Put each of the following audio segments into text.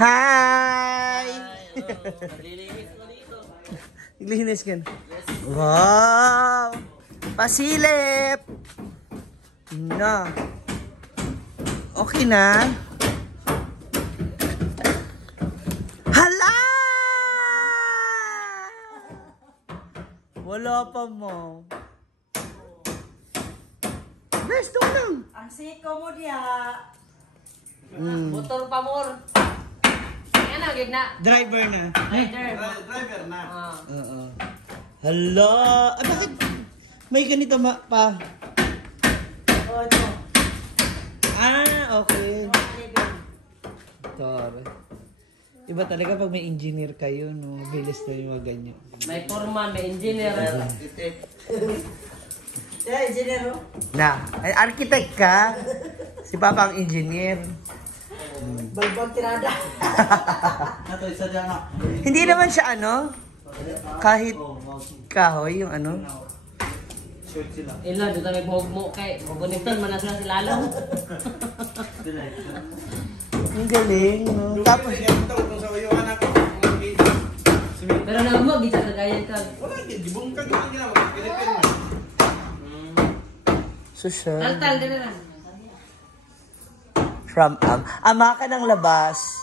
Hi! Naglilinis ka na. Wow! Pasilip! Na. Okay na. Hala! Wala pa mo. Besto lang. Ang siko mo diya. Motor pa more. Ano, gid na. Driver na. Driver na. Oo. Hala! Ah, bakit may ganito pa? Oh, ito. Ah, okay. Tor. Iba talaga pag may engineer kayo, no? Bilis na yung mga ganyan. May foreman, may engineer. Yeah, engineer. Na, ay, architect ka? Si Papa ang engineer. Balbon tirada. Ito, isa dyan na. Hindi naman siya ano? Kahit kahoy, yung ano? Shoot sila. Ila, dito may mo kay Buniton, manasla si Lalo. Ang galing, no? Tapos, Pero nagmo, gisa kagayan ka. wala, gibong ka gawin nila. Mag-Pilipin mo. social. Tal-tal, din na lang. From ama ka ng labas.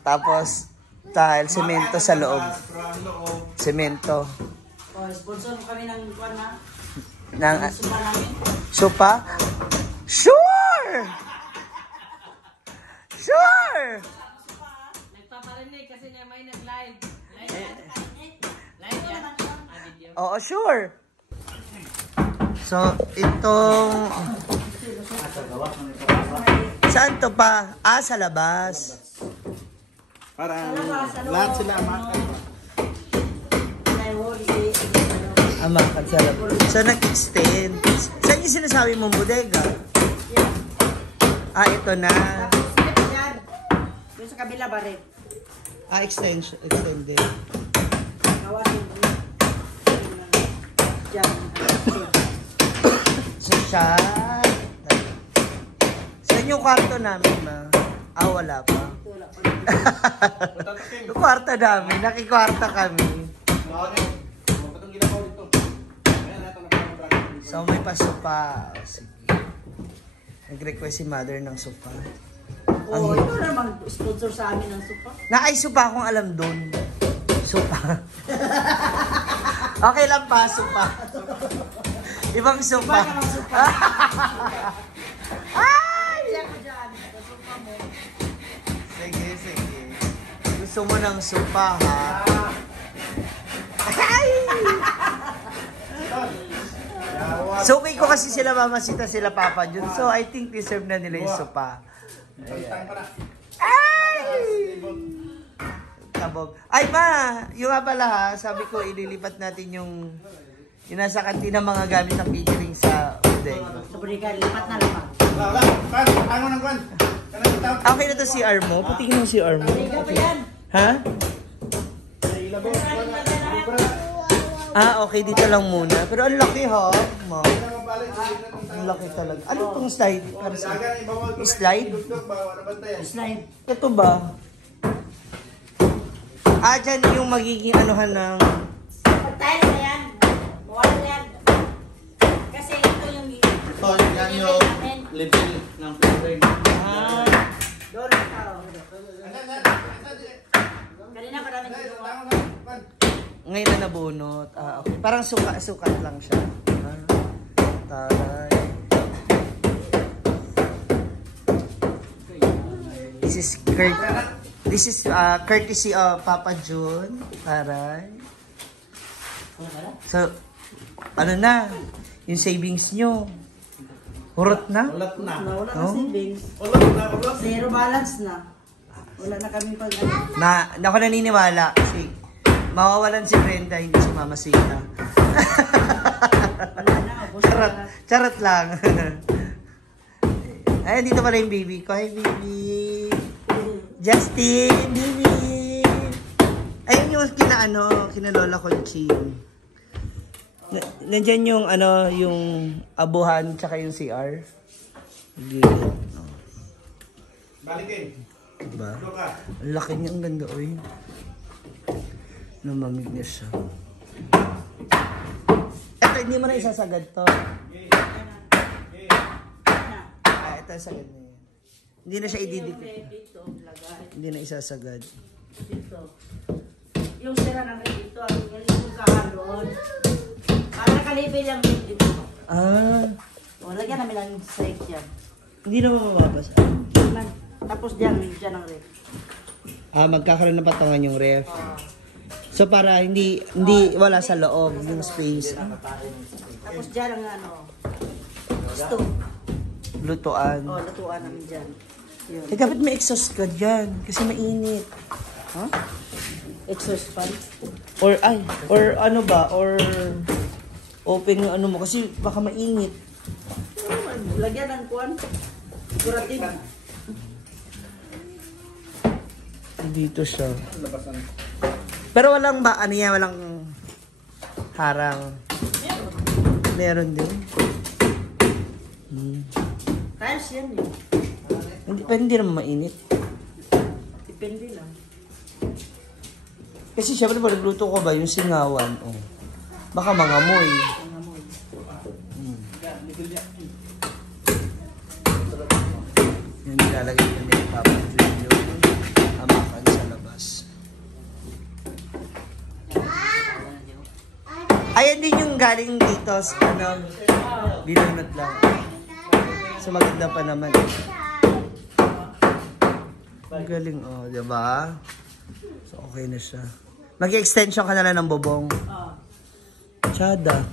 Tapos, tile, semento sa loob. Semento. Oh, sponsor mo kami ng kuwan na. Ng, Suba namin. sopa? Sure! Sure! Nagpaparinig kasi niya may nag-live. Live yan. Video. Oo, sure. So, itong... Saan to pa? Ah, sa labas. Parang lahat sila makan. Amakan sa labas. So, nag-extend. Saan yung sinasabi mong bodega? Ah, ito na. Yan. Doon sa kabila ba rin? Ah, extended. Kawasin mo. Diyan. So, siya... Saan yung kwarto namin, ma? Ah, wala pa. Yung kwarto namin, nakikwarta kami. So, may pa-sopa. O, sige. Nag-request si mother ng sopa. Oh, ito naman sponsor sa amin ng sopa. Ay, sopa akong alam doon. Sopa. Okay lang pa, sopa. Ibang sopa. Iba naman sopa. Ay! Diyan ko dyan. Sopa mo. Sige, sige. Gusto mo ng sopa, ha? Ay! Suki ko kasi sila mamasita sila Papa Jun. So, I think deserve na nila yung sopa. Ay! Tabog. Ay, ma! Yung nga pala, ha? Sabi ko, ililipat natin yung nasa kantina mga gamit ng catering sa bodega. Sa burikan, lipat na lipat. Wala, pan, tango ng kwan. Okay na to CR mo? Putingin mo CR mo. Burikan pa yan. Ha? Ah, okay. Dito lang muna. Pero ang laki, ha? Ma. Ang laki talaga. Ano itong slide? Para sa... Slide? Slide. Ito ba? Ah, dyan yung magiging anuhan ng... Pagtayo na yan. Mawala na yan. Kasi ito yung... Ito, yan yung level ng flooring. Ah, Doon na tao. Kanina maraming ginawa. ngayon na nabunot. Ah, okay. Parang sukat lang siya. Ah, taray. This is courtesy of Papa Jun. Taray. So, ano na? Yung savings nyo. Hurot na? Ulat na. Wala na savings. Ulat na, ulat. Zero balance na. Wala na kami pag... Na ako naniniwala kasi mawawalan si Brenda, hindi si Mama Sita. Wala na. Charot lang. Ay, dito pala yung baby ko. Hi, baby. Justin, baby. Ayun yung kinalola ko yung Ching. Nandyan yung, yung abuhan tsaka yung CR. Balikin. Diba? Ito ka. Ang laki niya, ang ganda, oy. Namamig niya siya. Eto, hindi mo na isasagad to. Ah, ito, sagad na yan. Hindi na siya ididikit. Dito, lagay. Hindi na isasagad. Dito. Yung sira ng dito, ang galing yung kahalon. Para nakalipin lang dito. Ah, O, lagyan namin lang yung side dyan. hindi na mababasa. Man. Tapos dyan ang ref. Ah, magkakaroon ng patungan yung ref. Oh. So para hindi wala sa loob yung space. Tapos dyan ang stove. Lutuan. O, lutuan namin dyan. Yun. Eh, dapat may exhaust ka dyan kasi mainit. Huh? Exhaust fan. Or ano ba? Or open yung ano mo kasi baka mainit. Lagyan ng kuwan. Kuratin. Dito siya. Pero walang ba, ano yan, walang harang. Meron din. Tiles yan eh. Pero hindi naman mainit. Depende lang. Kasi syempre pag nagluto ko ba yung singawan, oh. Baka mangamoy. Yan nilalagay ko na ipapadrin yung amakan sa labas. Ayan din yung galing dito sa binunot lang. So maganda pa naman. Ang galing, oh, diba? So okay na siya. Mag-extension ka na lang ng bubong. Tsada.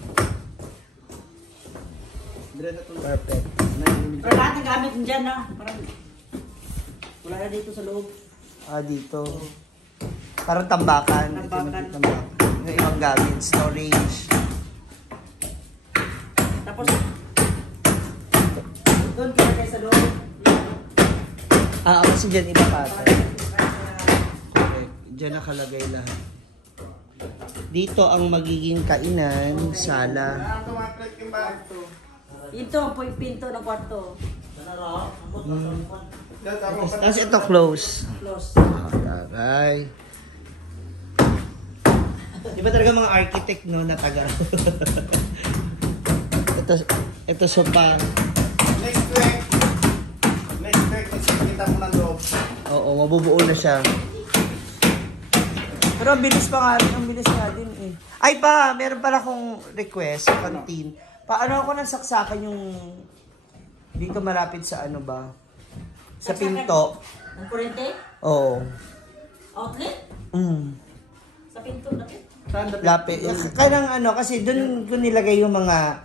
Perfect. Pero lahat ng gamit dyan na. Parang wala na dito sa loob. Ah, dito. Parang tambakan. Tambakan. Ito yung yung ibang gamit. Storage. Tapos doon kaya kayo sa loob. Ah, kasi dyan iba pa. Correct. Dyan nakalagay lahat. Dito ang magiging kainan, sala. Ito po yung pinto ng kwarto. Tapos ito close. Close. Aray. Di ba talaga mga architect, no, na taga? ito sopa. Next week, kita mo ng loob. Oo, mabubuo na siya. Pero ang bilis pa nga rin, ang bilis nga din eh. Ay pa, meron pala akong request sa canteen. Paano ako nasaksakan yung dito malapit sa ano ba? Sa pinto. Ang kurente? Oo. Outlet? Sa pinto lapit? Lapit. Kanang ano, kasi doon ko nilagay yung mga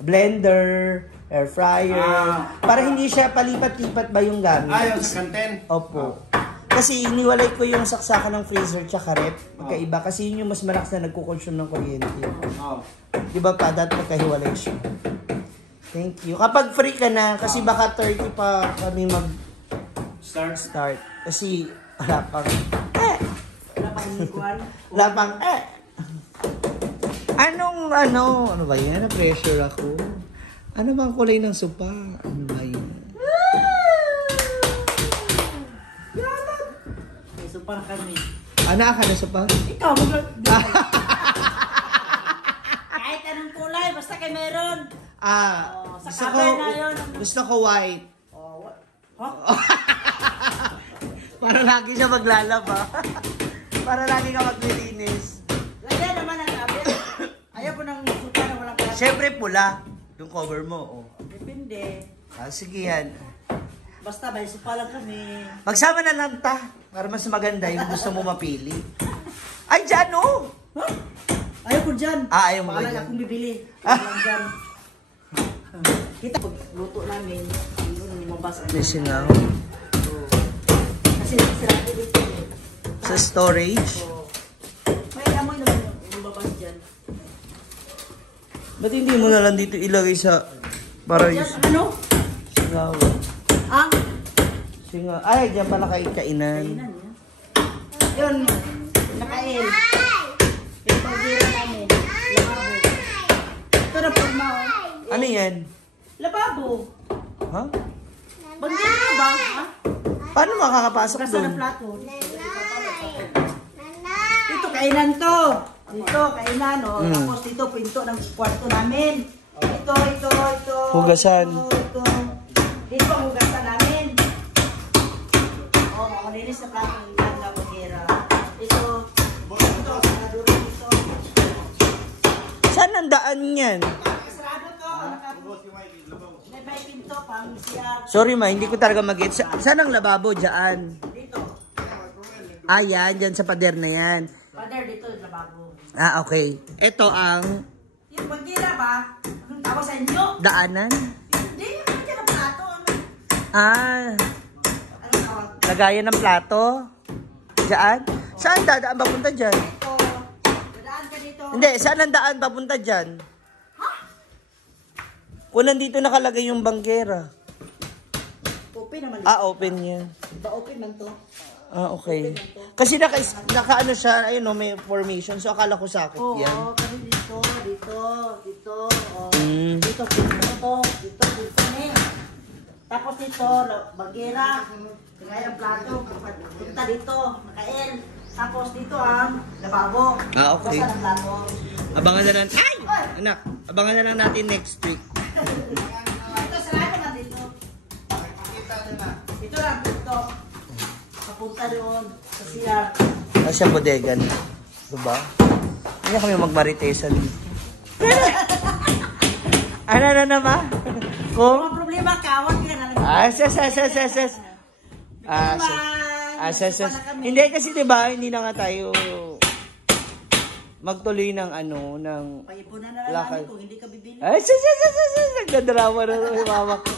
blender, air fryer, para hindi siya palipat-lipat ba yung gamit. Ayaw sa kanten. Opo. Kasi iniwalay ko yung saksakan ng freezer tsaka rep. Magkaiba kasi yun yung mas malakas na nagkukonsume ng kuryente. Oh. Di ba pa, dati magkahiwalay siya. Thank you. Kapag free ka na, kasi baka 30 pa kami mag-start. Kasi wala pang Wala pang higuan? wala pang ano ba yan? Na-pressure ako. Ano bang kulay ng sopa? Ano ba yan? May sopa na kami. Ano ka na sopa? Ikaw, kahit anong kulay, basta kayo meron. Ah, sa cover na yun. gusto ko white. Oh, what? Huh? Para lagi siya maglalaba. Para lagi ka maglilinis. Lagyan naman ang sabi. Ayaw po ng sopa na walang plastic. Siyempre pula. Yung cover mo, oh. Depende. Ah, sige yan. Basta may sopa lang kami. Magsama na lang ta. Para mas maganda yung gusto mo mapili. Ay, dyan, oh! Huh? Ayaw ko dyan. Ah, ayaw mo ba Baka dyan? akong bibili. Ayaw lang dyan. Kita pag luto namin, yun yung mabasa. May singaw. Kasi sirabi dito. Sa storage. May amoy naman yung babas dyan. Ba't hindi mo na lang dito ilagay sa... Para yung Dyan, ano? singaw. Ang Singaw. Ay, dyan pala kayo kainan. kainan niya. Yun, nakail. Yung pagdira namin. Lababo. Ito na forma, oh. Ano yan? Lababo. Ha? Banggit ka ba? Ha? Paano makakapasok Kasa doon? ng plato. Dito, kainan to. Dito, kainan, oh. Tapos dito, pinto ng kwarto namin. Ito. Hugasan. Ito. Dito ang hugasan namin. Oh, malinis na plato ng ilan na bagera. Ito. Sarado rin ito. Saan ang daan niyan? Sarado to. May pinto pang siya. Sorry ma, hindi ko talaga mag-get. Saan ang lababo? Diyan. Dito. Ah, yan. Diyan sa pader na yan. Pader dito, lababo. Ah, okay. Ito ang Yung bagera ba? Anong tawag sa inyo? daanan. Hindi, yung bagera ng plato. Ah, Anong tawag? lagayan ng plato. Diyan. Saan dadaan papunta dyan? Ito. Dadaan ka dito. Hindi, saan ang daan papunta dyan? Kung nandito nakalagay yung banggera. Open naman. Ah, open yan. Ba open man to? Ah, okay. Kasi naka ano siya, ayun no, may formation. So akala ko sakit Oo, yan. kasi dito. Oh. Mm. Dito, dito, eh. Tapos dito, bagera. Kaya ang plato, punta dito, naka-L. Tapos dito ang lababo. Ah, okay. Basta ng plato. Abangan na lang. Ay! Anak, abangan na lang natin next week. Ito, sarado na dito. Ito lang, dito. Papunta doon sa CR. Ah, siya bodega na. Diba? Hindi kami magmaritesan. Ano na naman? Kung? Mga problema, kawat ka na lang. Ses. Ses. Hindi kasi 'di ba, hindi na nga tayo magtuloy ng ano, ng Paipunan na lang lakad. namin kung hindi ka bibili. Ay, ses. Nagdadrama na yung mama ko.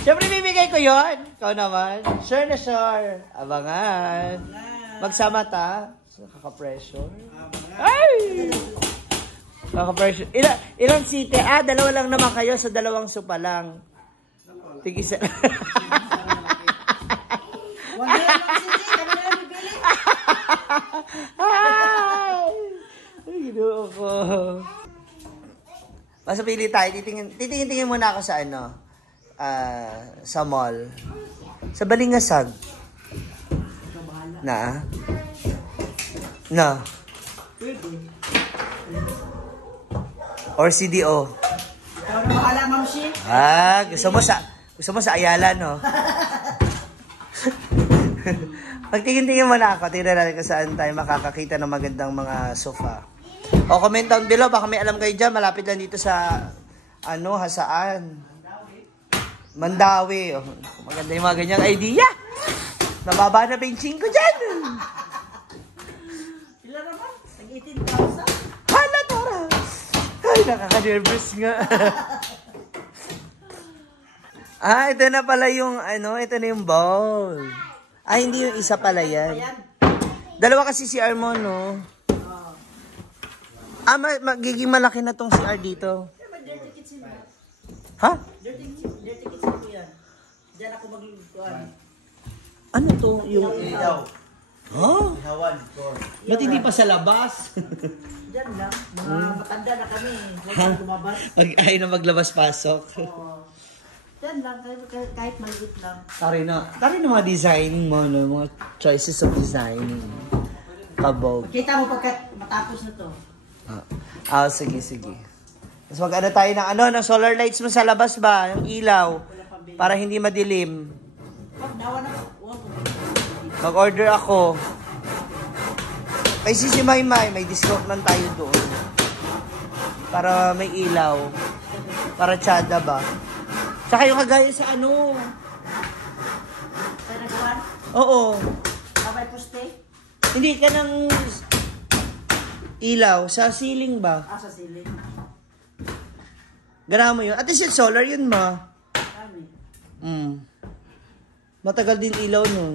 Siyempre, bibigay ko yon. Ikaw naman. Sure na sure. Abangan. Magsama ta. Kaka-pressure. Ay! Kaka-pressure. Ilang site? Ah, dalawa lang naman kayo sa dalawang sopa lang. Tigisa. Wala lang sige, kami na lang bibili. Ay! Ay, ginoo ko. Basta pili tayo. Titingin muna ako sa ano. Sa mall. Sa Balingasag. Na? Or CDO. Ikaw na bahala, Ma'am Shi. Ah, gusto mo sa Ayala, no? Magtingin-tingin muna ako. Tingnan natin kung saan tayo makakakita ng magandang mga sofa. O comment down below. Baka may alam kayo dyan. Malapit lang dito sa, Hasaan. Mandawi. Oh, maganda yung mga ganyang idea. Nababa na benching ko dyan. Sila naman, nag-18,000. Hala, Tora. Ay, nakaka-nervous nga. Ito na pala yung, ito na yung bowl. Hindi yung isa pala yan. Ayan. Dalawa kasi CR mo, no? Magiging malaki na tong CR dito. Dirty kitchen ba? Ha? Dirty kitchen ko yan. Diyan ako mag-lutuan. Ano to? Yung Ilaw. Oh? Hawan, for. Ba't hindi pa sa labas? Diyan lang. Mga matanda na kami. Huwag lumabas. Ayaw na maglabas-pasok. Oo. Diyan lang, kahit maliit lang. Tari na mga designing mo, no? Mga choices of designing. Kabog. Kita mo pagkat matapos na to. Sige. Mas mag-ano tayo ng solar lights mo sa labas ba? Yung ilaw. Para hindi madilim. Wag nawa na. Mag-order ako. Kay si Maymay, may discount man tayo doon. Para may ilaw. Para tsada ba? Saka yung kagaya sa ano. Tayo nagawan? Oo. Kabay poste? Hindi ka ng ilaw. Sa ceiling ba? Sa silid. Ganahan mo yun. At least yung solar yun ma. Kami. Matagal din ilaw nun.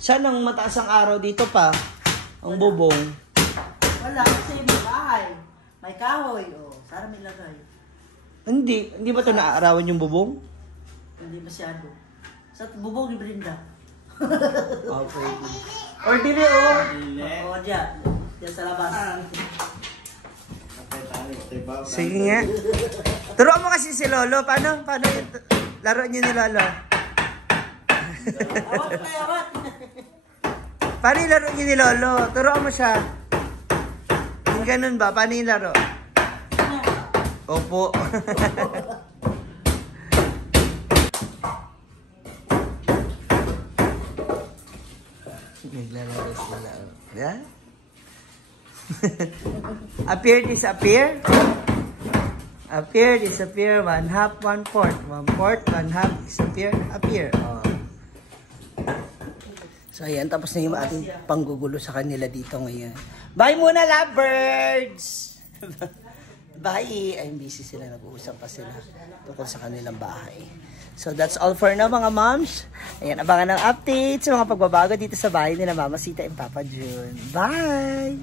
Saan ang mataas ang araw dito pa? Ang bubong. Wala, kasi may bahay. May kahoy. Sana may lagay. Hindi ba ito naaarawan yung bubong? Hindi masyado. Sa bubong ni Brenda. Okay. Or dire oh. Oo, diyan. Diyan sa labas. Sige nga. Turuan mo kasi si Lolo. Paano Laro niyo ni Lolo. Awat na, awat. Paano yung laro niyo ni Lolo? Turuan mo siya. Yung ganun ba? Paano yung laro? Opo. Naglalaro sila. Yeah? Appear, disappear. Appear, disappear. 1/2, 1/4. 1/4, 1/2, disappear, appear. Oh. So ayan, tapos na yung ating panggugulo sa kanila dito ngayon. Bye muna, lovebirds! Bye! Ay, busy sila. Nag-uusap pa sila tungkol sa kanilang bahay. So that's all for now, mga moms. Ayan, abangan ng updates sa mga pagbabago dito sa bahay nila Mama Sita and Papa June. Bye!